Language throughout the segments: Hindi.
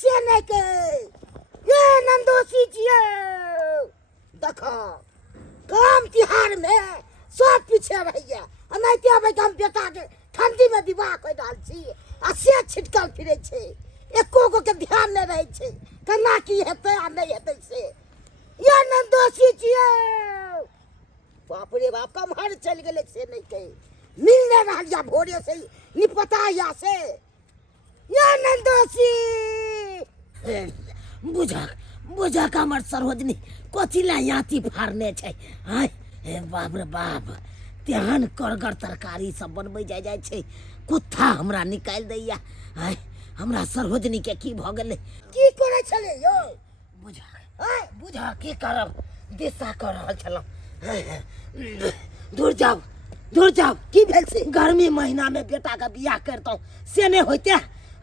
से नहीं के ये नंदोसी जियो देखो काम तिहार में सब पीछे रह गया नहीं ते अब हम बेटा के ठंडी में विवाह कर डाल छी आ से छिटकल फिरे छे एको को के ध्यान नहीं रहे छे केना की हेतै आ नहीं हेतै से ये नंदोसी जियो बाप रे बाप कम हर चल गेले से नहीं के मिलने रहलिया भोरे से निपटा या से या नंदोसी बुझा हमर सरोजनी कोचिला याती फारने छै हाय हे बाप रे बाप तेहन करगर तरकारी सब बनबै जाय छै कुत्ता हमरा निकाल दैया हाय हमरा सरोजनी के की भ गेलै की करे छले यो बुझा की करब दिशा कर रहल छलौ दूर जाओ की भेल से गर्मी महीना में बेटा का बियाह करता से नहीं होते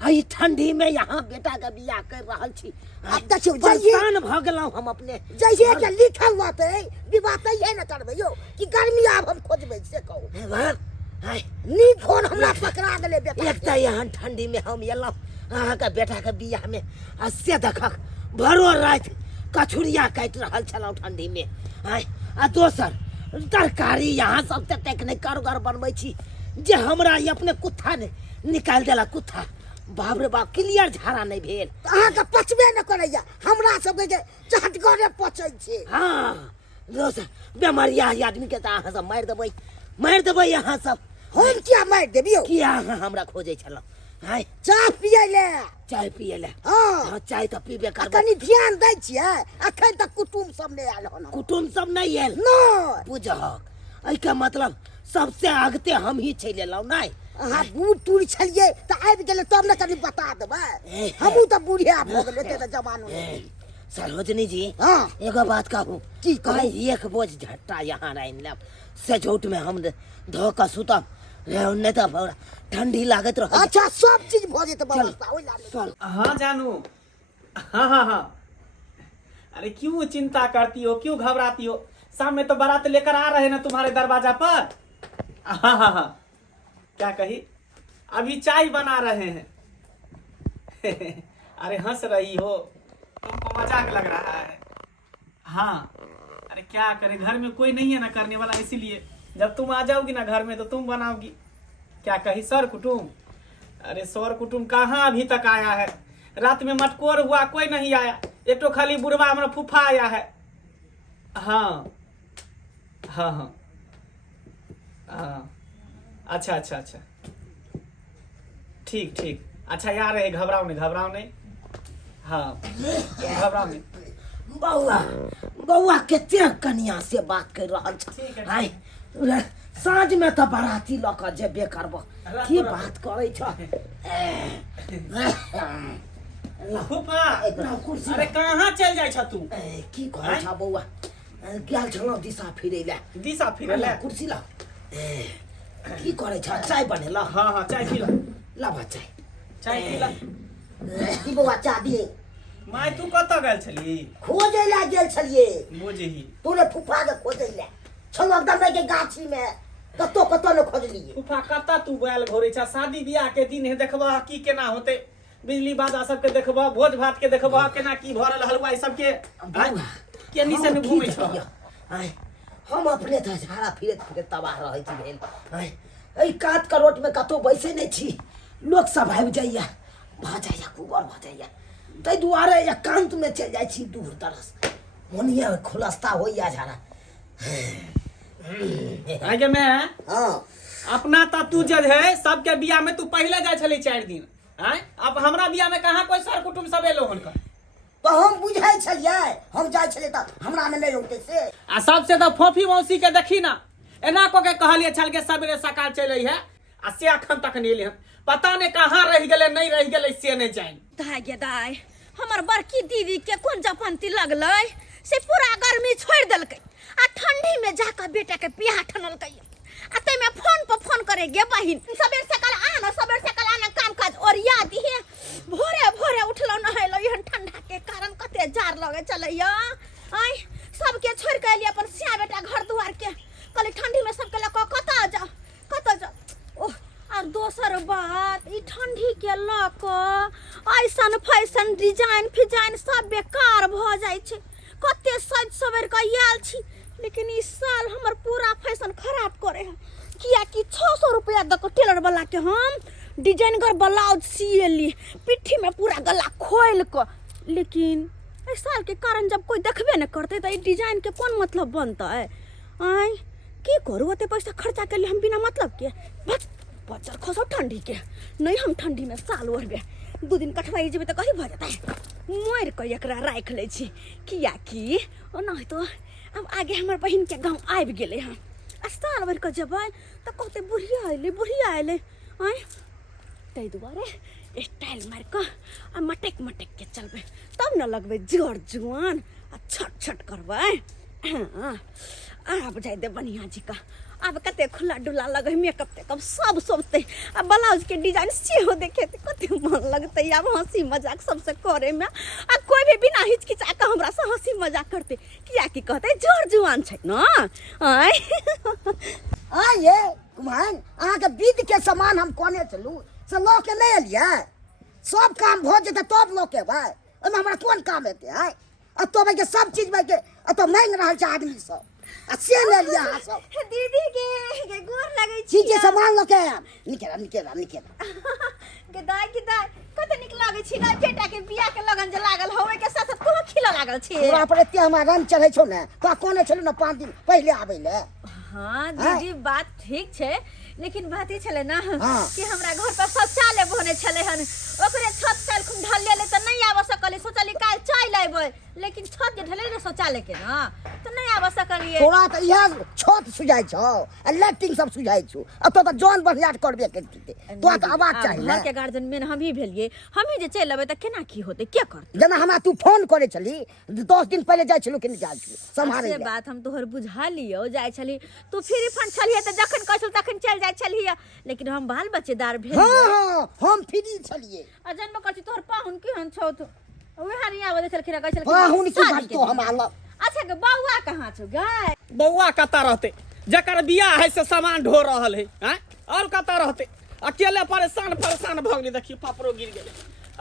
हई ठंडी में यहाँ बेटा का बियाह कर रहल छी अब देखियो परेशान भ गेलौ हम अपने जैसे के लिखल रहते विवाह त ये न करबे यो कि गर्मी आब हम खोजबै से कहू घर हाय नी फोन हमरा पकड़ा देले बेटा एक त यहाँ ठंडी में हम एलौ अहाँ का बेटा का बियाह में आ से देखक भरो रात कछुरिया काट रहल छलौ ठंडी में हाय आ दोसर तरकारी यहाँ सब तक नहीं करगर बनबै छी जे हमरा ये अपने कुत्ता ने निकाल देला कुत्ता बाप रे बाप क्लियर झाड़ा नहीं भेल अहाँ के पचबे न करैया हमरा सब के चहटगरे पचै छै हां दोसर बेमारिया आदमी के त अहाँ सब मार देबै अहाँ सब हम क्या मार देबियो किया अहाँ हमरा खोजै छलौ हाय चाय पिए ले हां चाय त पीबे करबै कनी ध्यान दै छियै अखन तक कुटुम सब नहीं आयल हन कुटुम सब नहीं आयल न बुझक एहि के मतलब सबसे आगते हम ही चलि एलौ नहीं अहाँ बूढ़ टूर छलिए त आबि गेले तब न कनी बता देबै हमहू त बुढ़िया भ गेले ते त जवानो सरोजनी जी हां एगो बात कहू की कहै एक बोझ झट्टा यहाँ आइन लेब से झूठ में हम धो के सुतब नहीं तो ठंडी लागत रह अच्छा सब चीज भ जेत व्यवस्था होई लाल हां जानू हां अरे क्यों चिंता करती हो क्यों घबराती हो शाम में तो बारात लेकर आ रहे हैं ना तुम्हारे दरवाजा पर हाँ क्या कही अभी चाय बना रहे हैं अरे हंस रही हो तुमको मजाक लग रहा है हाँ अरे क्या करे घर में कोई नहीं है ना करने वाला इसीलिए जब तुम आ जाओगी ना घर में तो तुम बनाओगी क्या कही सर कुटुम अरे सर कुटुम कहाँ अभी तक आया है रात में मटकोर हुआ कोई नहीं आया एक तो खाली बुढ़वा हमारा फूफा आया है हाँ हाँ हाँ हाँ अच्छा ठीक अच्छा यार है घबराओ नहीं हाँ घबराओ नहीं बउआ केते कनिया से बात कर रहल छ हाय साँझ में तो बाराती ल के जेबे करब की बात करे छ फूफा अरे कहाँ चल जाय छ तू की करे छ बउआ गेल छलौ दिशा फिरे ले कुर्सी ला की करे छ चाय बनेला हाँ चाय पी ला बा चाय पी ला की बउआ चाय दिए माय तू कत गेल छली खोजे ला गेल छलिए बुझही तूने फूफा के खोजे ले छलौ एकदम के गाछी में कतो न खोजलिए फूफा कत तू बैल घोरे छ शादी बियाह के दिन है देखबा की केना होते बिजली बाजा सब के देखबा भोज भात के देखबा केना की भरल हलवाई सब के केनी से घूमै छ हम अपने त झाड़ा फिरत तबाह रहै छी भेल एई कात करोट में कतो बैसे नहीं छी लोग सब आबि जाइया भ जाइया कुबर भ जाइया तै दुआरे एकांत में चल जाय छी दूर तरस मोनिया खुलस्ता होइया झाड़ा आगे मैं हां अपना ता तू जज है सबके बियाह में तू पहले जाय छली 4 दिन हैं अब हमरा बियाह में कहां कोई सर कुटुम सब एलो हन तो हम बुझाई छलिए हम जाय छले त हमरा में नहीं होते से आ सबसे तो फोफी मौसी के देखी ना एना को के कहलिए छल के सबरे सकाल चलै है आ से अखन तक नहीं एले पता नहीं कहां रह गेले नहीं रह गेले से नहीं जान दाय हमर बड़की दीदी के कोन जपंती लगलै से पूरा गर्मी छोड़ देलकै आ ठंडी में जाकर बेटा के बियाह ठनलकै आ तै में फोन पर फोन करे गे बहिन सबेर सकाल आना काम काज ओरिया दिहे भोरे उठलो नहैलो एहन ठंडा के कारण कते जार लगे चलैया आय सबके छोड़ के एलिए अपन सिया बेटा घर दुआर के कहले ठंडी में सबके लक कत जा ओह आ दोसर बात ई ठंडी के लक ऐसन फैशन डिजाइन फिजाइन सब बेकार भ जाय छै। कते सज सवेर के आयल छी लेकिन इस साल हमर पूरा फैशन खराब करे है। किया कि 600 रुपया द के टेलर वाला के हम डिजाइनर ब्लाउज सिएली पिट्ठी में पूरा गला खोल के। लेकिन इस साल के कारण जब कोई देखबे न करते तो ई डिजाइन के कौन मतलब बनता है। आई की करू ओते पैसा खर्चा कर लिए हम बिना मतलब के। बस बचल खसो ठंडी के नहीं हम ठंडी में साल ओढ़बे 2 दिन कठवाई जेबे तो कहीं भ जाता है। मोर के एकरा राख ले छी किया कि ओ नहीं तो अब आगे हमर बहिन के गांव आबि गेले हैं आ साल भर के जबै तो कहते बुढ़िया आइले आई तै दुआरे स्टाइल मार के आ मटक के चलबे तब न लगबे जोर जुआन आ छट करबै। हाँ अब जाय दे बढ़िया जी का अब कते खुला डुला लगे मेकअप तेकअप सब सोचते आ ब्लाउज के डिजाइन सेहो देखे कते मन लगते अब हंसी मजाक सबसे करे में आ कोई भी बिना हिचकिचा के हमरा से हंसी मजाक करते किया कि कहते जोर जुआन छै न। आ ये कुमार अहाँ के विध के सामान हम कोने चलू से लो के नहीं एलिए सब काम भ जेते तब लो के भाई ओमे हमरा कोन काम हेते है अब तो भाई के सब चीज भाई के तो मांग रहल छै आदमी सब आ से ले लिया अहाँ सब दीदी के गोर लगै छी चीज के सामान लो के निकेल गदाई कते निक लागै छी ना बेटा के बियाह के लगन जे लागल होवे के साथ तो खिला लागल छी पूरा पर एते हमरा रन चढ़ै छौ ने तो कोने चलू ना 5 दिन पहले आबै ले। हाँ दीदी बात ठीक छे लेकिन बात ई छले ना हाँ। कि हमरा घर पर शौचालय बने छले हन ओकरे छत काल खुन ढलले ले त नहीं आब सकले सोचली काल चल आइबै लेकिन छत जे ढले रे शौचालय के ना तो नहीं आब सकलिए। तोरा त इहा छत सुझाइ छौ आ लैट्रिन सब सुझाइ छौ अब तो जान बढ़ियाट करबे करते तो त आवाज चाहिए घर के गार्जियन में हम ही भेलिए हम ही जे चल लेबै त केना की होते के करते। जना हमरा तू फोन करे चली 10 दिन पहले जाय छलु कि नहीं जाय छलु संभाले से बात हम तोहर बुझा लियो जाय छली तू फ्री फंड छलिए त जखन कहल तखन चल जाय छलिए लेकिन हम बाल बच्चेदार भेलिए। हां हम फ्री छलिए अजन में कहछी तोहर पाहुन केहन छौ तू ओहे हरिया बदे छलखिन कहै छलखिन पाहुन की बात तो हमरा अच्छा के बौआ कहाँ छौ गाय बौआ कता रहते जकर बियाह है से सामान ढो रहल है हैं और कता रहते अकेले परेशान भ गेली देखिए पापरो गिर गेले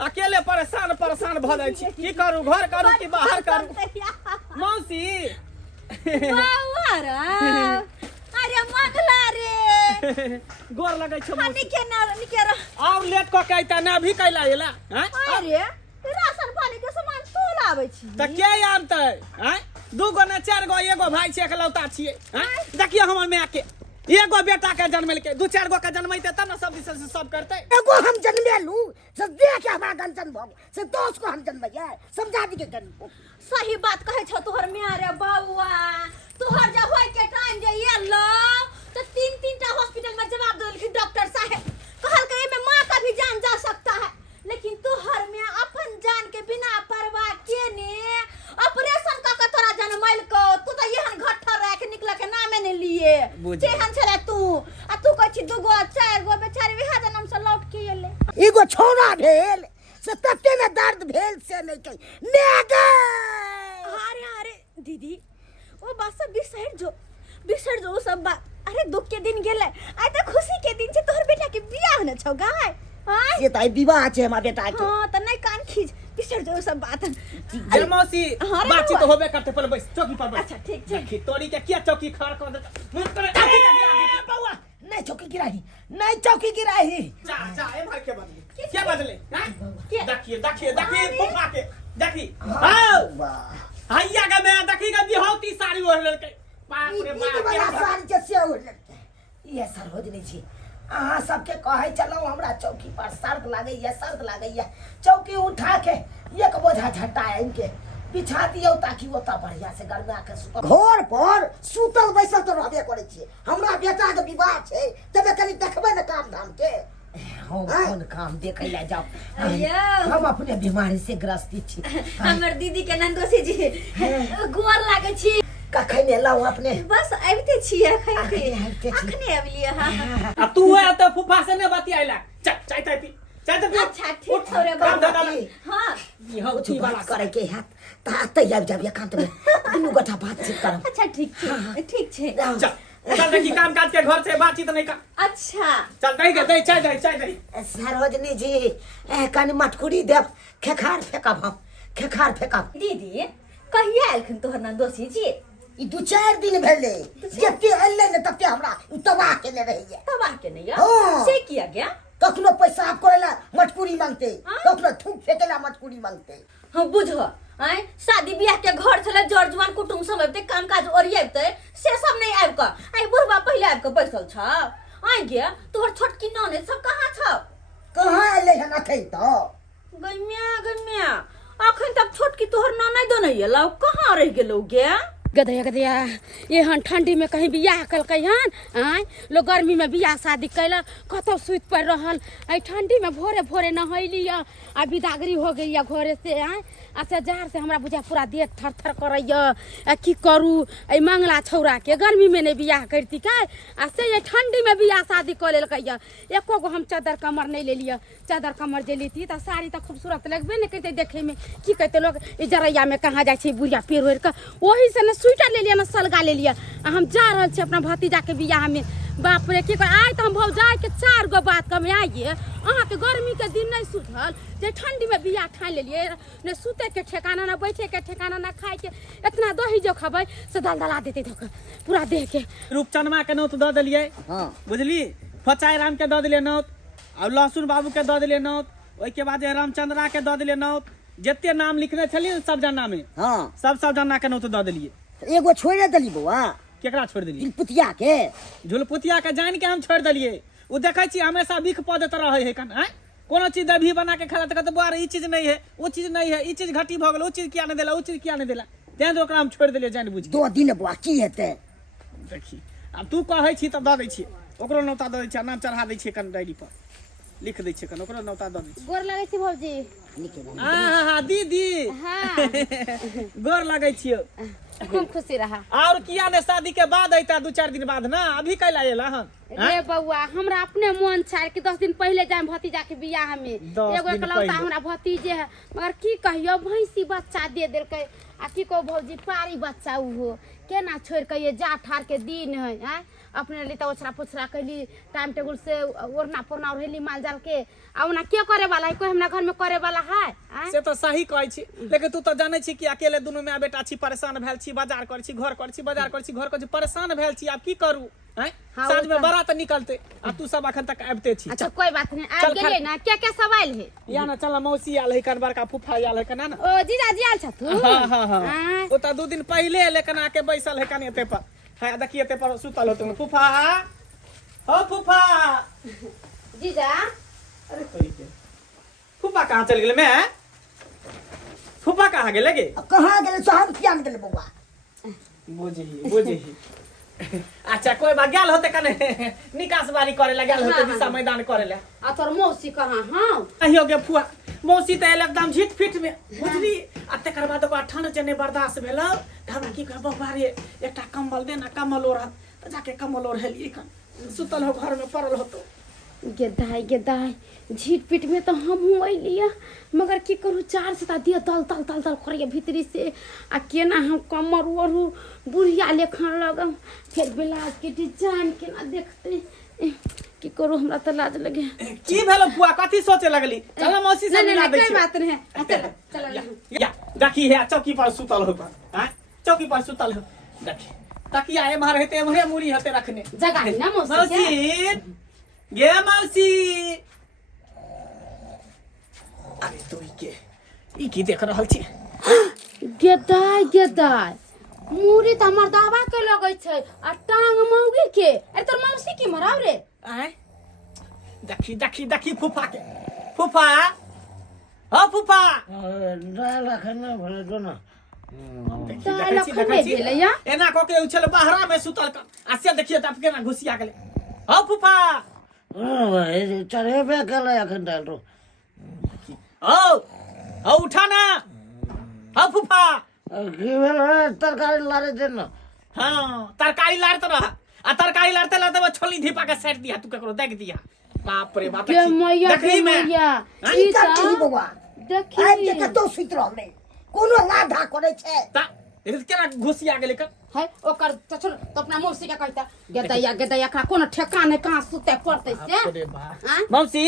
अकेले परेशान भ जाय छी की करू घर करू कि बाहर करू। मौसी बौआ रे अरे मंगला रे गोर लगै छ मौसी निके और लेट क के त ना भी कैला एला हैं अरे राशन पानी के सामान तू लाबै छी त के आनतै हैं 2 गो ने 4 गो एगो भाई छै एकलौता छियै हैं देखिए हमर माय के एगो बेटा के जन्मल के 2-4 गो के जन्मैते तब न सब दिस से सब करते। एगो हम जन्मेलू से देख हमरा गंजन भ से 10 को हम जन्मैया समझा दी के कनी सही बात कहै छौ तोहर मियां रे बौआ तोहर जे होय के टाइम जे एलो तो 3 टा हॉस्पिटल में जवाब देल कि डॉक्टर साहब कहल के एमे मां का भी जान जा सकता है लेकिन तोहर मियां अपन जान के बिना परवाह केने ऑपरेशन का के तोरा जन्मैल को तू तो एहन घट्ठर रह के निकल के नामे ने लिए जेहन छले तू आ तू कहै छी 2 गो 4 गो बेचारी विहा जन्म से लौट के एले एगो छोरा भेल से तते में दर्द भेल से नहीं कही ने गए। अरे दीदी ओ बात सब बिसर जो सब बात अरे दुख के दिन गेले आइ त खुशी के दिन छे तोहर बेटा के बियाह न छौ गाय हां से ताई विवाह छे हमरा बेटा के हां त नहीं कान खींच बिसर जो सब बात जय मौसी बातचीत तो होबे करते पहले बैस चौकी पर बैस। अच्छा ठीक छे देखी तोरी के क्या चौकी खड़ कर दे मत करे बउआ नहीं चौकी गिराही जा ए भाई के बदले क्या बदले हैं देखिए फुफा के देखी आओ हैया के मैं देखी के बिहोती साड़ी ओढ़ लेके बाप रे बाप बड़ा साड़ी के से ओढ़ लेके ये सरोज नहीं छी अहाँ सबके कहे चलो हमरा चौकी पर शर्त लागैया चौकी उठा के एक बोझा झटाए इनके बिछा दियो ताकि वो ता बढ़िया से गरमा के सुतल घर पर सुतल बैसल तो रहबे करे छी हमरा बेटा के विवाह छै तबे कनी देखबे न काम धाम के हम कोन काम देखे ला जाओ हम अपने बीमारी से ग्रस्ती छी हमर दीदी के नंदोसी जी गोर लागे छी कखन एलौ अपने बस आबिते छी अखने अबलिए हां अब तू है तो फुफा से ने बतियाइला चाय पी अच्छा ठीक छौ रे बाबा हां ये उठी बात करे के हाथ ता तैयार जब एकांत में दुनु गोटा बातचीत करब अच्छा ठीक छे चल चल देखी काम काज के घर से बातचीत नहीं कर। अच्छा चल दही के दही चाय दही। सरोजनी जी कनी मटकुरी देव खेखार फेंकब हम खेखार फेंकब। दीदी कहिया आयलखिन तोहर नंदोसी जी? ई 2-4 दिन भेले जते अल्ले ने तते हमरा तबाह केने रहिए। तबाह के नहीं हाँ। से किया गया? कखनो पेशाब करेला मटकुरी मांगते कखनो थूक फेंकेला मटकुरी मांगते। हाँ बुझ आय शादी ब्याह के घर छले जड़ जुआन कुटुंब सब अबते काम काज ओरियाबते से सब नहीं आब क आय बुढ़बा पहले आब क बैसल छ। आय गे तोहर छोटकी नने सब कहां छ? कहां अल्ले हन अखै तो गम्या अखन तक छोटकी तोहर ननै दो नहीं लाओ कहां रह गेलौ गे? गदया ये हन ठंडी में कहीं बियाह कलकै हन आय लो गर्मी में बियाह शादी कैला कतौ सुत पड़ रहल आई ठंडी में भोरे भोरे नहैली आ बिदागरी हो गई घरे से आय अच्छा जार से हमरा बुझा पूरा देह थर थर करैया की करू आई मंगला छौरा के गर्मी में नहीं बियाह करती का आ से ये ठंडी में बियाह शादी कर लेलकैया एको गो हम चादर कमर नहीं ले लिया चादर कमर जे लेती त साड़ी त खूबसूरत लगबे नहीं करते देखे में की कहते लोग ई जरैया में कहाँ जाय छै बुढ़िया पेड़ ओढ़ के ओही से स्वेटर ले लिया ना सलगा ले लिया हम जा रहल छी अपना भतीजा के बियाह में। बाप रे की कर आय त हम भौजाई के 4 गो बात कमे आइए अहाँ के गर्मी के दिन नहीं सुझल जे ठंडी में बियाह ठान ले लिए ने सुते के ठिकाना ना बैठे के ठिकाना ना खाए के इतना दही जो खबै से दलदला देते धोके पूरा देह के। रूपचनमा के नोत द देलिए हां बुझली फचाई राम के द देलिए नोत और लहसुन बाबू के द देलिए नोत ओइ के बाद रामचंद्रा के द देलिए नोत जते नाम लिखने छलिए सब जना में हां सब जना के नोत द देलिए। एगो छोड़े देली बउआ केकरा छोड़ देलिए? झुलपुतिया के झुलपुतिया के जान के हम छोड़ देलिए उ देखै छी हमेशा बिख प देत रहै है कन हैं कोनो चीज दभी बना के खा त कहत बुआर ई चीज नहीं है वो चीज नहीं है ई चीज घटी भ गेल ओ चीज किया नहीं देला ओ चीज किया नहीं देला तें तो ओकरा हम छोड़ देलिए जान बुझ के। 2 दिन बुआ की हेते देखी अब तू कहै छी त द दै छी ओकरो नौता द दै छी नाम चढ़ा दै छी कन डायरी पर लिख दै छी कन ओकरो नौता द दै छी। गोर लगै छी भौजी। हां दीदी हां गोर लगै छियो खूब खुशी रहा। और किया ने शादी के बाद आइता 2-4 दिन बाद ना अभी कैला आइला हन रे बउआ हमरा अपने मन छाड़ के 10 दिन पहले जाए भतीजा के बियाह में एगो एकलौता हमरा भतीजे है मगर की कहियो भैंसी बच्चा दे देलकै आ की को भौजी पारी बच्चा उ हो केना छोड़ के ये जा ठार के दिन है हैं अपने लिए तो ओछरा पोछरा कैली टाइम टेबल से ओरना पोरना ओढ़ेली माल जाल के आ ओना के करे वाला है कोई हमरा घर में करे वाला है से तो सही कहै छी लेकिन तू तो जानै छी कि अकेले दुनू में बेटा छी परेशान भेल छी बाजार करै छी घर करै छी बाजार करै छी घर करै छी परेशान भेल छी अब की करू हैं साँझ में बारात निकलते आ तू सब अखन तक आबते छी। अच्छा कोई बात नहीं आ गेले ना क्या सवाल है या ना चल मौसी आल है कन बड़का फूफा आल है कना ना ओ जीजा जी आल छ तू हां ओ त 2 दिन पहले लेकिन आके बैसल है कने एते पर हां देखिए एते पर सुतल होते फूफा हो फूफा जीजा अरे कोई के फूफा कहां चल गेले मैं फूफा कहां गेले गे कहां गेले साहब किया न गेले बउआ बुझी अच्छा कोई बात गेल होते कने निकास बारी करे ला गेल होते दिशा मैदान करे ला आ तोर मौसी कहां हां कहियो गे फुआ मौसी त एकदम झिट फिट में बुझली आ तकर बाद ओकरा ठंड जने बर्दाश्त भेल हमरा की कहबो बारे एकटा कंबल दे ना कम्बल ओढ़ त जाके कम्बल ओढ़लिए कन सुतल हो घर में पड़ल होतो गेदाई झीट पीट में तो हम हूँ अलिया मगर की करूँ 4 से दिया तल तल तल तल करिए भीतरी से आ केना हम कमर ओढ़ू बुढ़िया लेखन लगम फिर ब्लाउज के डिजाइन केना देखते की करूँ हमरा तो लाज लगे। की भेलो बुआ कथी सोचे लगली चल मौसी से मिला दे छी कोई बात नहीं है चल चल या देखी है चौकी पर सुतल हो हां चौकी पर सुतल हो देखी तकिया एमहर हेते एमहरे मुड़ी हते रखने जगह है ना मौसी गे मौसी अरे तो ई की देख रहल छी गेदाई मुरी त हमर दावा के लगै छै आ टांग मौगी के अरे तोर मौसी की मराव रे आय देखी फूफा के फूफा हो फूफा डाल रखना भले दो ना देखी एना को के उछल बहरा में सुतल कर आ से देखिए त केना घुसिया गेले हो फूफा भाई चढ़े पे कर अखन डाल रो ओ उठा ना हो फूफा की भेल रे तरकारी लारे दे ना हां तरकारी लारत रह आ तरकारी लारते लारते वो छोली धिपा के सेट दिया तू ककरो देख दिया बाप रे बाप के मैया के मैया ई का की बउआ देखी आज के कतो सुत रहले कोनो लाधा करे छै ता इधर केना घुसिया गेले कर है ओकर तो छोड़ तो अपना मौसी के कहता गेदैया का कोनो ठेकाने कहां सुते पड़ते से अरे बा हां मौसी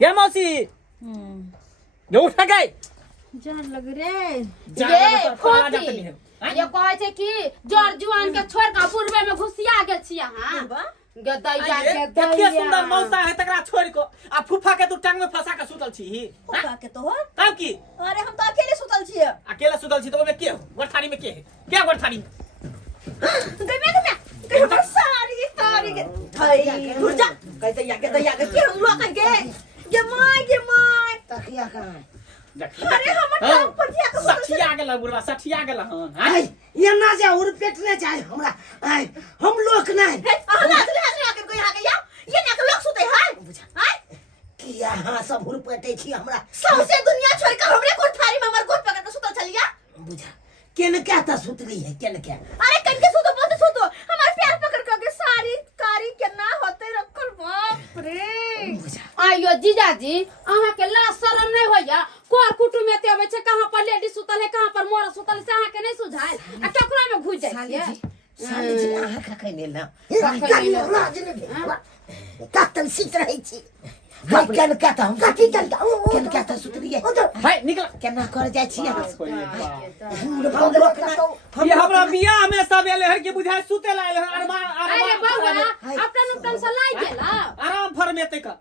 ये मौसी ये उठ गए जान लग रे ये फोटी ये कहै छै कि जर जुआन के छोड़ का पूर्वे में घुसिया गेल छी हां गेदैया कते सुंदर मौसा है तकरा छोड़ को आ फूफा के तू टांग में फंसा के सुतल छी फूफा के तो तब की अरे हम तो अकेले सुतल छिए अकेला सुतल छी तो ओमे के गठठानी में के है क्या गठठानी गमे सारी तारी के थई उठ जा कहते या के के हुआ के माय तकिया कहां अरे हम टांग पर जिया के सठिया गेल बुढ़वा सठिया गेल हन आई ये ना जा और पेट ने जाए हमरा आई हम लोग नहीं आके कोई आ गया ये ना के लोग सुते हैं हां कि यहाँ सब हुर पेटे छी हमरा सौसे दुनिया छोड़ के हमरे कोठारी में हमर गोद पकड़ के सुतल चलिया बुझा केन क्या ता सुतली है केन क्या अरे कन के सुतो हमार प्यार पकड़ के सारी कारी के ना होते रखल बाप रे आयो जीजाजी अहाँ के ला शरम नहीं होया कोर कुटुम में ते आवे छै कहां पर लेडी सुतल है कहां पर मोर सुतल से अहाँ के नहीं सुझायल आ टकरा में घुस जाय साली जी अहाँ का कहने ला लाज ने कातल सीत रही छी हाय केन क्या ता हम केन क्या ता सुतली है भाई निकल केना कर जाय छी ये हमरा बियाह में सब एले हर के बुझाय सुते लायल अरमान अरे बाबा अपन से लाई गेला आराम फरमेते का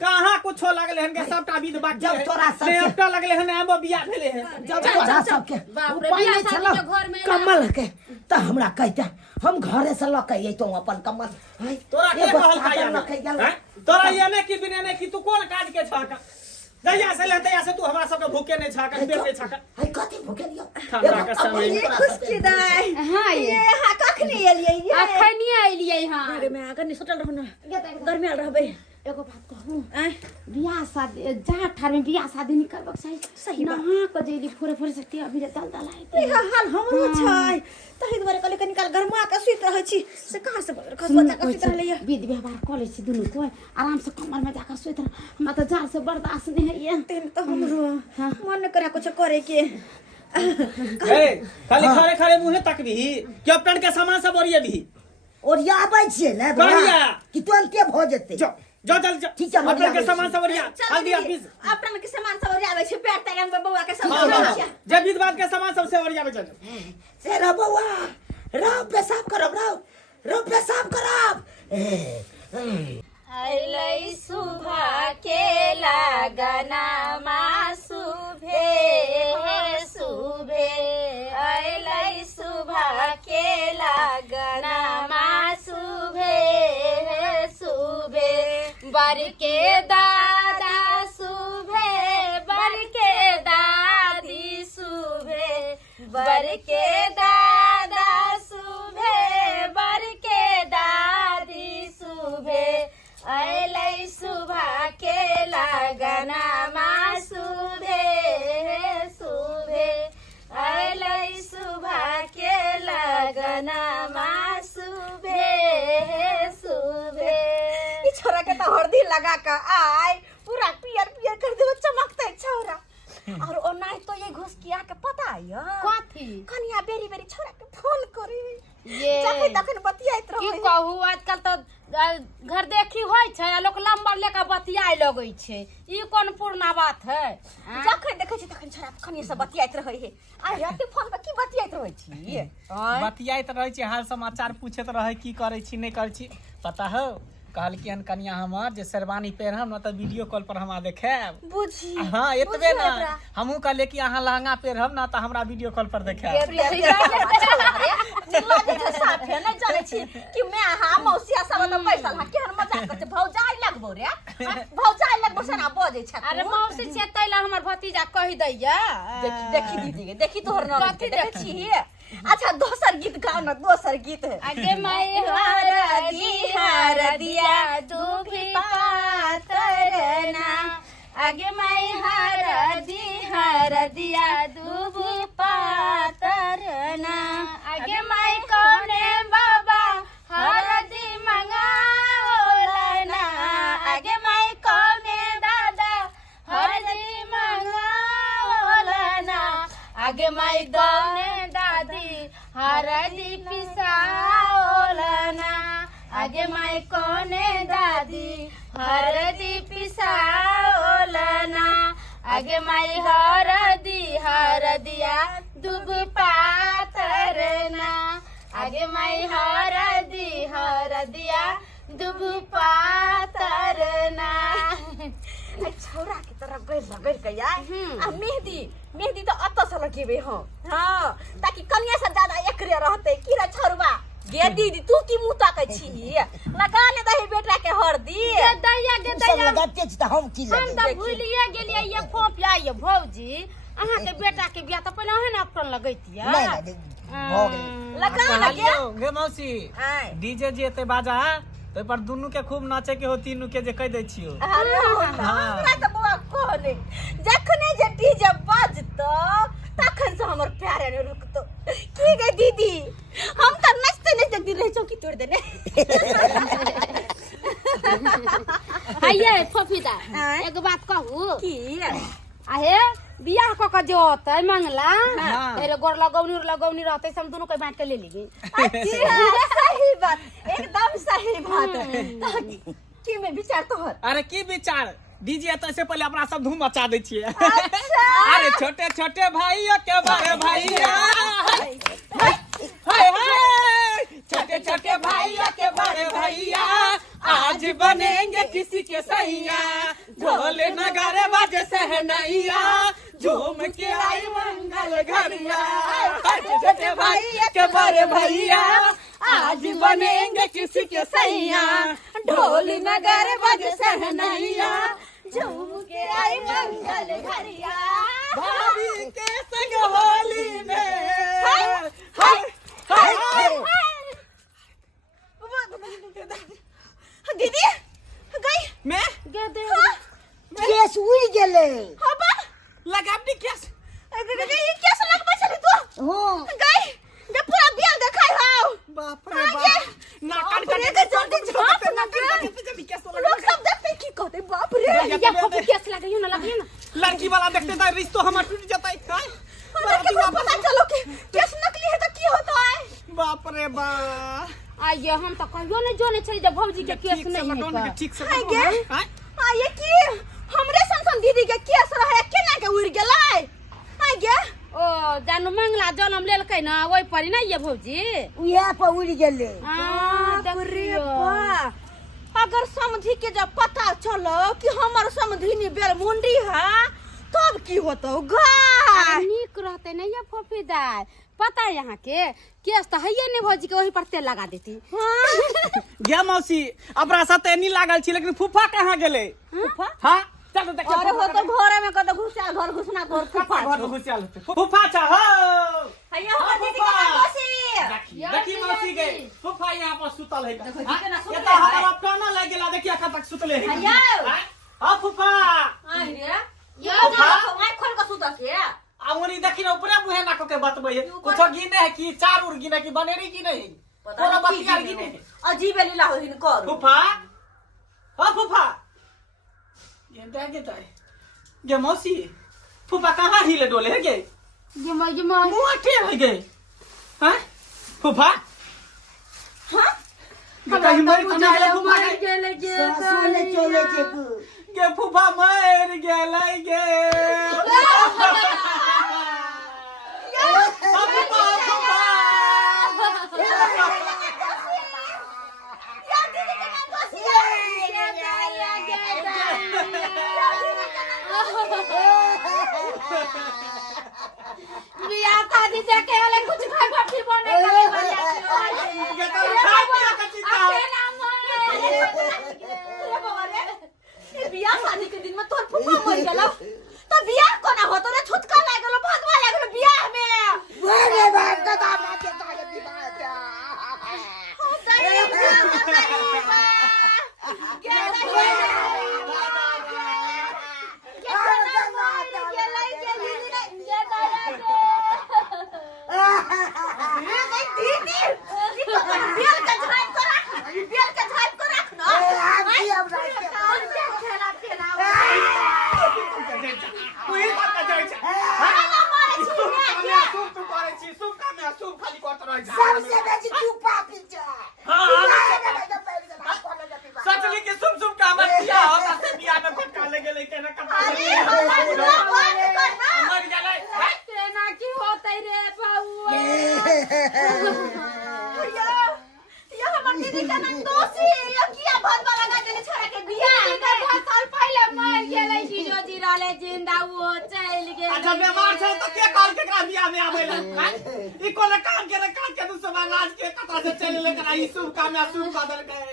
कहां कुछो लगले हन के सबटा विध बाकी जब तोरा सब एकटा लगले हन एमो बियाह भेले है जब तोरा सब के बाप रे बियाह शादी के घर में कमल के त हमरा कहता हम घरे से लक आई तो अपन कमल हाय तोरा के कहल का तोरा ये ने कि बिना ने कि तू कोन काज के छाका दया से ले दया से तू हमरा सब के भूखे नहीं छाका पेट नहीं छाका हाय कथि भूखे लियो हमरा का समय ये खुश की दाई हां ये हां कखनी एलिए ये अखनी आइलिए हां अरे मैं आकर नहीं सुतल रहना गर्मी आ रहबे एगो बात कहूं बियाह शादी जा ठार में बियाह शादी नहीं करबक सही नहा को जेली फोरे से अभी दल आई ये हाल हमरो छै तहि दुआरे कले कनी काल गरमा के सुत रहै छी से कहां से खसबता के सुत रहले विधि व्यवहार कॉलेज से दुनु को आराम से कमर में जाकर सुत रह हमरा तो जार से बर्दाश्त नहीं है ये तेन तो हमरो मन करे कुछ करे के ए खाली खड़े खड़े मुंह तकबी कैप्टन के सामान सब ओरिए भी और या आबै छिए ने बढ़िया कि तुरंते भ जेते जा जल्दी जा ठीक है अपन के सामान सब ओरिया हल्दी ऑफिस अपना के सामान सब ओरियावे छै पेट तगन में बउआ के सब जे विध बात के सामान सबसे ओरियावे चल से रे बउआ राव पेशाब करब राव पेशाब करब आइलै सुबह के लगना मा सुबे आइलै सुबह के लगना मा सुबे बर के दादा सुबे बर के दादी सुबे बर के दादा सुबे बर के दादी सुबे आइलै सुबह के लगना मा सुबे आइलै सुबह के लगना मा सुबे छोरा के तो हल्दी लगा के आय पूरा पियर पियर कर देबो चमकते छोरा और ओ नहीं तो ये घुस किया के पता है कथी कनिया बेरी बेरी छोरा के फोन करे ये जखन तखन बतियाइत की रहे कहू आजकल तो घर देखी होय छै आ लोग नंबर लेके बतियाय लगै छै ई कोन पूर्णा बात है जखन देखै छी तखन छोरा कनिया से बतियाइत रहे है आ राति फोन पे की बतियाइत रहै छी बतियाइत रहै छी हाल समाचार पूछैत रहै की करै छी नहीं करै छी पता हो कहलकिन कनिया हमर जे शेरवानी पहिरब न त वीडियो कॉल पर हमरा देखाब बुझी हां एतबे ना हमहू कहले कि अहाँ लहंगा पहिरब न त हमरा वीडियो कॉल पर देखाब साफ है नहीं जाने छी कि मैं हां मौसिया सब त पैसा ला केहन मजाक करते भौजाई लगबो रे भौजाई लगबो से ना बजे छ अरे मौसी चेतैला हमर भतीजा कहि दैया देखी दीदी देखी तोहर न देखै छी अच्छा दोसर गीत गाओ ना दोसर गीत है आगे मैं हर दिया दूभी पातरना आगे मैं हर दिया दूभी पातरना आगे मैं कौने बाबा हरदी मंगाओलना आगे मैं कौने दादा हरदी मंगाओलना आगे मैं कौने दादा हरदी पिसाओलना आगे माई कोने दादी हरदी पिसाओलना आगे माई हरदिया दुब पातरना आगे माई हरदिया दुब पातरना छौरा की तरह बैठ गया आ मेहंदी तो अत से लगेबे हम हां ताकि कनिया से ज्यादा एकरे रहते की रे छौरवा गे दीदी तू की मुंह ताकै छी लगा ले दही बेटा के हरदी गे दैया लगाते छी त हम की हम त भूलिए गेलिए ये फोपिया ये भौजी अहाँ के बेटा के बियाह त पहिले अहे न अपन लगैतिया नहीं हो गई लगा लगे गे मौसी डीजे जे एते बाजा तो पर दुनू के खूब नाचे के हो तीनू के जे कह दे छियो हमरा त बुआ कहले जखने जे डीजे बजतो तखन से हमर प्यारे ने रुकतो की गे दीदी हम त नचते दिन रह चौकी तोड़ देने हाये फोफीदा एक बात कहू की आहे बियाह क के जो होतै मंगला तेरे गोर लगौनी रहतै हम दोनों के बांट के ले लेगी सही बात एकदम सही बात की में विचार तोहर अरे की विचार डीजे तो से पहले अपना सब धूम मचा दे छिए अरे छोटे छोटे भाइयों के बड़े भैया हाय छोटे छोटे भाइयों के बड़े भैया आज बनेंगे किसी के सैया ढोल नगाड़े बाजे सहनैया झूम के आई मंगल घरिया छोटे भाइयों के बड़े भैया आज बनेंगे किसी के सैया ढोल नगाड़े बाजे सहनैया झूम के आई मंगल घरिया भाभी के संग होली में हाय हाय दीदी गई मैं गे दे केस उड़ गेले हाबा लगाबी केस गई केस लगबे छली तू हो गई जे पूरा बियाह देखाई हाउ बाप रे बाप नाकन रे के जल्दी झाप ना केस लोग सब देखते की कहते बाप रे या फोफी केस लगियो ना लड़की वाला देखते तो रिश्तो हमार टूट जाता है हमरा के पता चलो कि केस नकली है तो की होता है बाप रे बाप आइए हम तो कहियो नहीं जोने चली जब भौजी के केस नहीं है ठीक से हाय गे ये की हमरे संसन दीदी के केस रहे केना के उड़ गेलै हाय गे ओ जानू मंगला जन्म लेलकै ना ओइ पर ना ये भौजी उहे पर उड़ गेले रे बा अगर समधी के जब पता चलो कि हमर समधीनी बेल मुंडी है तब की होतो गाय नीक रहते नहीं ये फोफीदार पता है यहाँ के केस तो है नहीं भौजी के वही पर तेल लगा देती गे मौसी अपना साथ एनी लागल छी लेकिन फूफा कहाँ गेले फूफा हां चल देख अरे हो तो घरे में कत घुसा घर घुसना घर फूफा घर घुसियाल फूफा छ हो हैया हो दीदी के मौसी देखी मौसी गए फूफा यहाँ पर सुतल है देखो जी के ना सुतले ये तो हमारा अपना लग गेला देखिए कब तक सुतले है हैया हां फूफा आई रे ये आँख खोल के सुत के अमरी देखी ना ऊपर मुहे ना के बतबै है कुछ गिने है कि चार उर गिने कि बनेरी की नहीं पूरा बतिया गिने अजीब लीला होइन कर फूफा हां फूफा ये गे मौसी फूफा कहाँ हिले डोले है गे ये मोटे हो गए हां फूफा हां कहीं मर फूफा चले चले के फूफा मर गेलै गे बियाह शादी देखे वाले कुछ खाई बाटी बने बियाह शादी के दिन में तोर फूफा मर गेलो तो बियाह कोना होतो रे छुटका लाग गेलो भगवा लाग गेलो बियाह में अरे बाप दादा माते ताले दिमाग क्या सबसे बेसी तू पापी छ सचली के शुभ शुभ काम किया होता से बियाह में फटका ले गेले केना कपड़ा मर गेले केना की होतै रे बउआ यो हमर दीदी के ना दोषी यो किया भरबा लगा देले छोरा के बियाह के 10 साल पहले मर गेलै जीजो जी रहले जिंदा वो चल गेल अच्छा बीमार छै तो के काल केकरा बियाह में आबेला ई कोले काम के तू सब आज के कथा से चले लेकर ई शुभ काम या शुभ बदल गए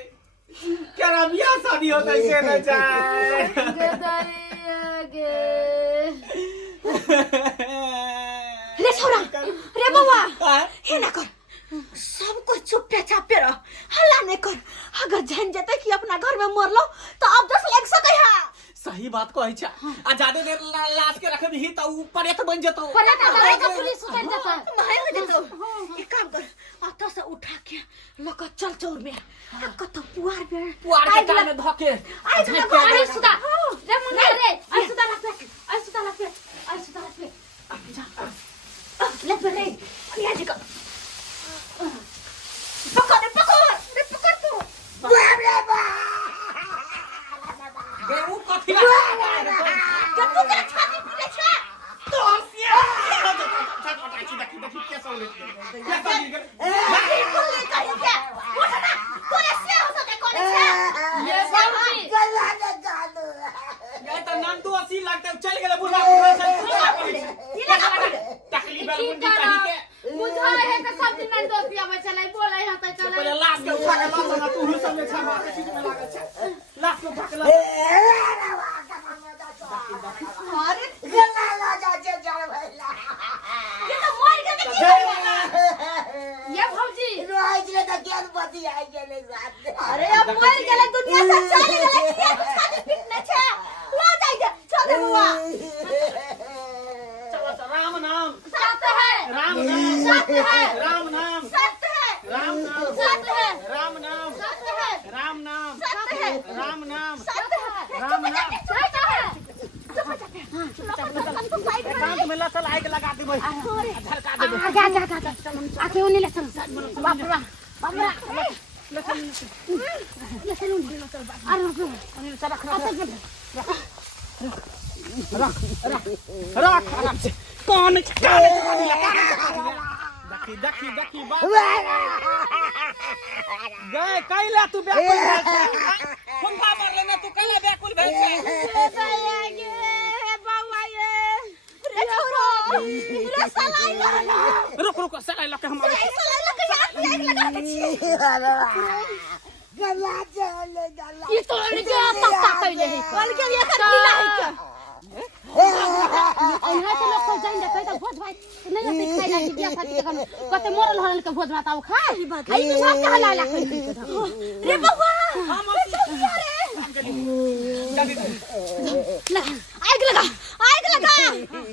केरा बियाह शादी होता है के न जाए रे छोरा रे बउआ हे ना कर सब कुछ चुपे चापे रह हल्ला नहीं कर अगर जान जते कि अपना घर में मरलो तो अब 10 लाख सकै है सही बात कहै छ आ ज्यादा देर लाश के रखबी ही त ऊपर त बन जतो परे त पुलिस उतर जाता मार देतो एक काम कर अत से उठा के लक चल चौर में कत पुआर के कान में धके आई सुधा रे मुन्ना रे आई सुधा लग ले पे रे ये देखो पकड़ तू बेऊ कथि ला कतु के छाती फुटे छ तो सिया देखि के सौले के बोले कहि के उठना तोरे से हो सके कोने छ ये बाबूजी ये त नाम तो 80 लाख तक चल गेले बुढ़ा टकली बेल मुंडी कहि के बुझाए है त सब दिन दोस्तिया में चलै बोलै है त चलै पहले लाश के उठा के लाश तू ही सब में छमा के चीज में लागल छ लाश के उठा के लाश अरे गला ला जा जे जड़ भइला ये तो मर गेल की ये भौजी रोज ले त ज्ञान बदी आई गेले रात अरे अब मर गेल दुनिया से चल गेल की छाती पिटने छ ला जाई जा चल बुआ चलो राम नाम सत्य है राम नाम सत्य है राम नाम सत्य है राम नाम सत्य है राम नाम सत्य है राम नाम सत्य है राम नाम सत्य है राम नाम सत्य है कांध में लसल आग लगा दे भाई धड़का दे आगे आके उन्हीं ले चल बाप रे रख आराम से कौन देखी बात गए कैला तू व्याकुल भेल छै हुनका मारले ना तू कैला व्याकुल भेल छै रुक सलाई लके हम गला चले गला ये तो लगे तक कैले है कल के ये कर ढीला है क्या यहाँ तो लोग सब जाइन देखै त भोज भाई नहीं होते खाइ ना बिया साथी के कते मरल हरल के भोज बताओ खा आई सब कहला ला रे बउआ आग लगा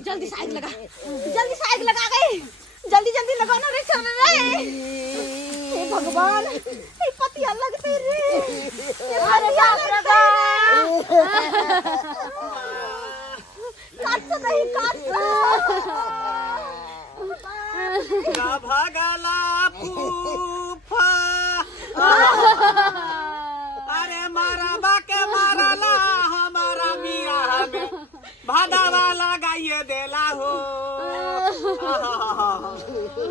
जल्दी से आग लगा गई जल्दी लगा ना रे चल रे हे भगवान हे पतिया लगते रे अरे बाप रे काट नहीं भगला फूफा अरे मारा बाके मारला हमारा मिया में भादावा लगाइए देला हो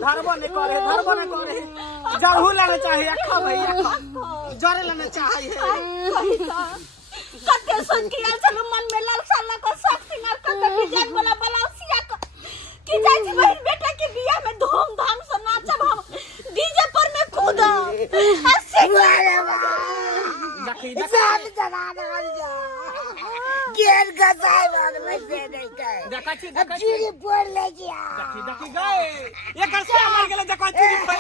धरबो ने करे जहू लेना चाहिए खा भैया जरे लेना चाहिए कते सुन के यार चलो मन में लालसा लगा सब सिंगार कते डिजाइन वाला ब्लाउसिया की जाई थी बहन बेटा के बियाह में धूमधाम से नाचब हम डीजे पर में कूदा सब जना जा गेर का साइबान में से नहीं गए देखी चूड़ी पड़ ले गया देखी गए ये कैसे मर गेले देखो चूड़ी पड़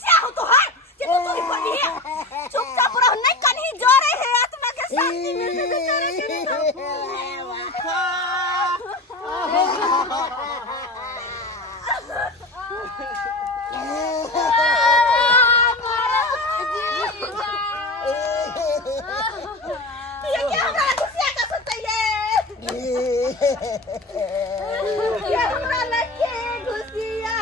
क्या हो तो है ये तो तोरी पड़ी है चुपचाप रहो नहीं कन्ही जोरे है आत्मा के शांति मिलने बेचारे के ये क्या हमारा गुस्सा का सुनते है ये हमरा लगे गुस्सा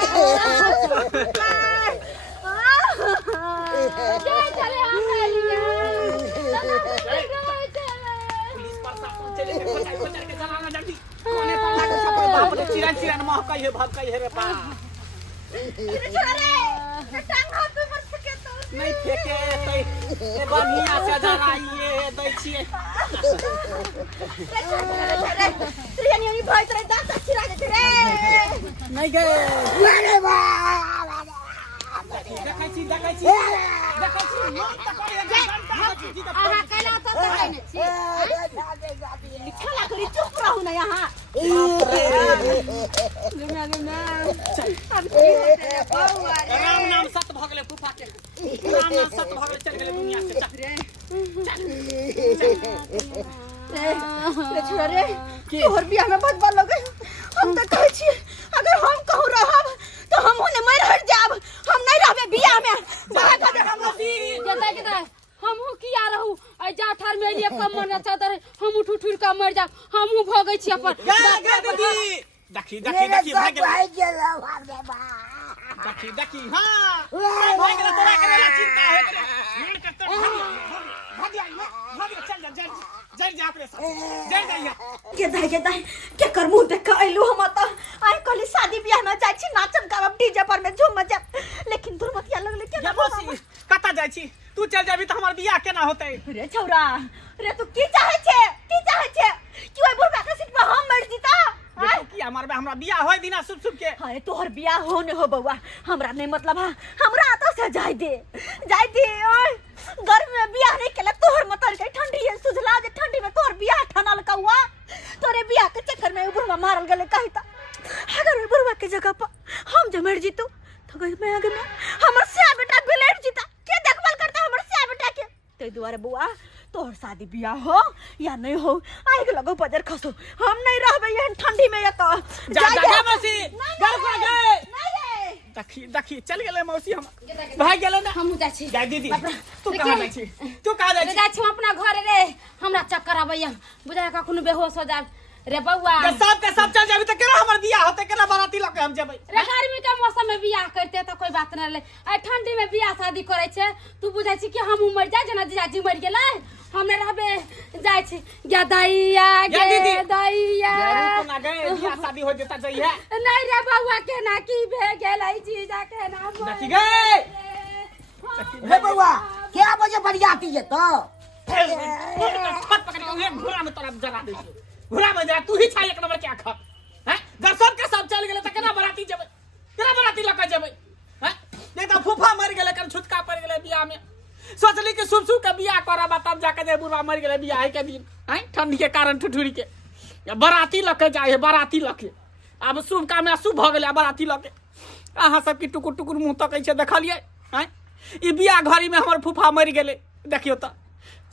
चिरन चिरन महकाई है भटकाई है रे बा नहीं फेंके तई ए बढ़िया से जराइए दै छिए नहीं गए अरे बा देखै छी मन त करे घंटा आहा कैला तो कहने छी खला करी चुप रहू ना यहाँ राम नाम सत भ गेलै फूफा के राम नाम सत भ गेलै चल गेलै दुनिया से छोड़ रे तोहर बियाह में बहुत बार लगे हम त कहै छी अगर हम कहूँ रहब तो हम होने मर हट जाब हम नहीं रहबे बियाह में हमहू किया रहू आई जा ठार में लिए कम मन चादर हम उठ उठ का मर जा हमहू भगै छी अपन देखी भाग गेल देखी हां भाग गेल तोरा करेला चिंता है मन करते भाग चल जा अपने साथ के दाई के कर मुंह देख आइलू हम त आई कली शादी बियाह में जाय छी नाचब गावब डीजे पर में झूम मजा लेकिन दुर्मतिया लगले के कता जाय छी तू चल जाबी त हमर बियाह केना होतै रे छौरा रे तू की चाहे छे कि ओइ बुढ़बा के सीट पर हम मर जीता की हमरा बियाह होय दिना शुभ के हाय तोहर बियाह होने हो बउआ हमरा नहीं मतलब है हमरा तो से जाय दे ओए गर्मी में बियाह नहीं केला तोहर मतलब के ठंडी है सुझला जे ठंडी में तोहर बियाह ठनल का हुआ तोरे बियाह के चक्कर में बुढ़वा मारल गले कहिता अगर ओइ बुढ़वा के जगह पर हम जे मर जीतू तो मैं आगे में हमर से बेटा बिलेट जीता के देखभाल करता हमर से बेटा के ते दुआरे बुआ तोहर शादी बियाह हो या नहीं हो आइ के लगो बजर खसो हम नहीं रहबे यहन ठंडी में तो जा मौसी घर पर गए देखी चल गेले मौसी हम भाग गेले ना हमहू जा छी जाय दीदी तू कहां जाय छी जा छी अपना घर रे हमरा चक्कर आबैया बुझा का कोनो बेहोश हो जा रे बउआ सब चल जाबी त केना हमर बियाह होते केना बाराती लके हम जेबै रे गर्मी के मौसम में बियाह करते त कोई बात न ले आई ठंडी में बियाह शादी करे छे तू बुझाई छी कि हम मर जा जना जीजाजी मर गेलै हम रहबे जाय छी गे दैया जरूर ना गए बियाह शादी हो जेता जइहे नहीं रे बउआ के ना की भे गेलै जीजा के ना देखी गए हे बउआ क्या बजे बरियाती है तो फट पकड़ के घोड़ा में तोरा जरा दे घोड़ा में जा तू ही छाई एक नंबर के आखा हैं घर सब चल गेले त केना बराती लके जेबै हैं नहीं त फूफा मर गेले कर छुटका पड़ गेले बियाह में सोचली कि शुभ के बियाह करब तब जाके जे बुढ़वा मर गेले बियाह के दिन हैं ठंडी के कारण ठुठुरी के बराती लके जाए बराती लके अब शुभ काम में अशुभ भ गेले बराती लके अहाँ सब की टुकुर टुकुर मुंह तकै छै देखलिए हैं ई बियाह घड़ी में हमर फूफा मर गेले देखियो त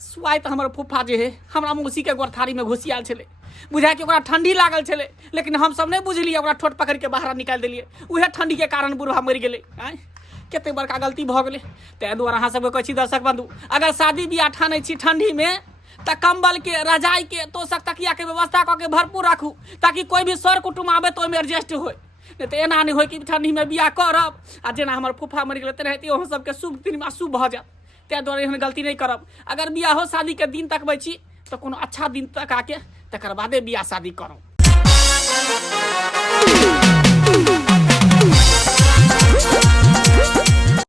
स्वाई त हमर फूफा जे है हमरा मौसी के गोरथारी में घुसियाल छले बुझाय कि ओकरा ठंडी लागल छले लेकिन हम सब नहीं बुझलिए ओकरा ठोट पकड़ के बाहर निकाल देलिए उहे ठंडी के कारण बुढ़वा मर गेले हैं केते बड़का गलती भ गेले ते द्वारा अहाँ सब कहै छी दर्शक बंधु अगर शादी बियाह ठानै छी ठंडी में त कंबल के रजाई के तोशक तकिया के व्यवस्था क के भरपूर राखू ताकि कोई भी सर कुटुम आबे तो में एडजस्ट होय नहीं तो एना नहीं होय कि ठंडी में बियाह करब आ जेना हमर फूफा मर गेले तेनाहिते अहाँ सबके शुभ दिन में अशुभ भ जात ते द्वारा एहन गलती नहीं करब अगर बियाह हो शादी के दिन तकबै छी तो कोनो अच्छा दिन तक आके तकर बादे बियाह शादी करू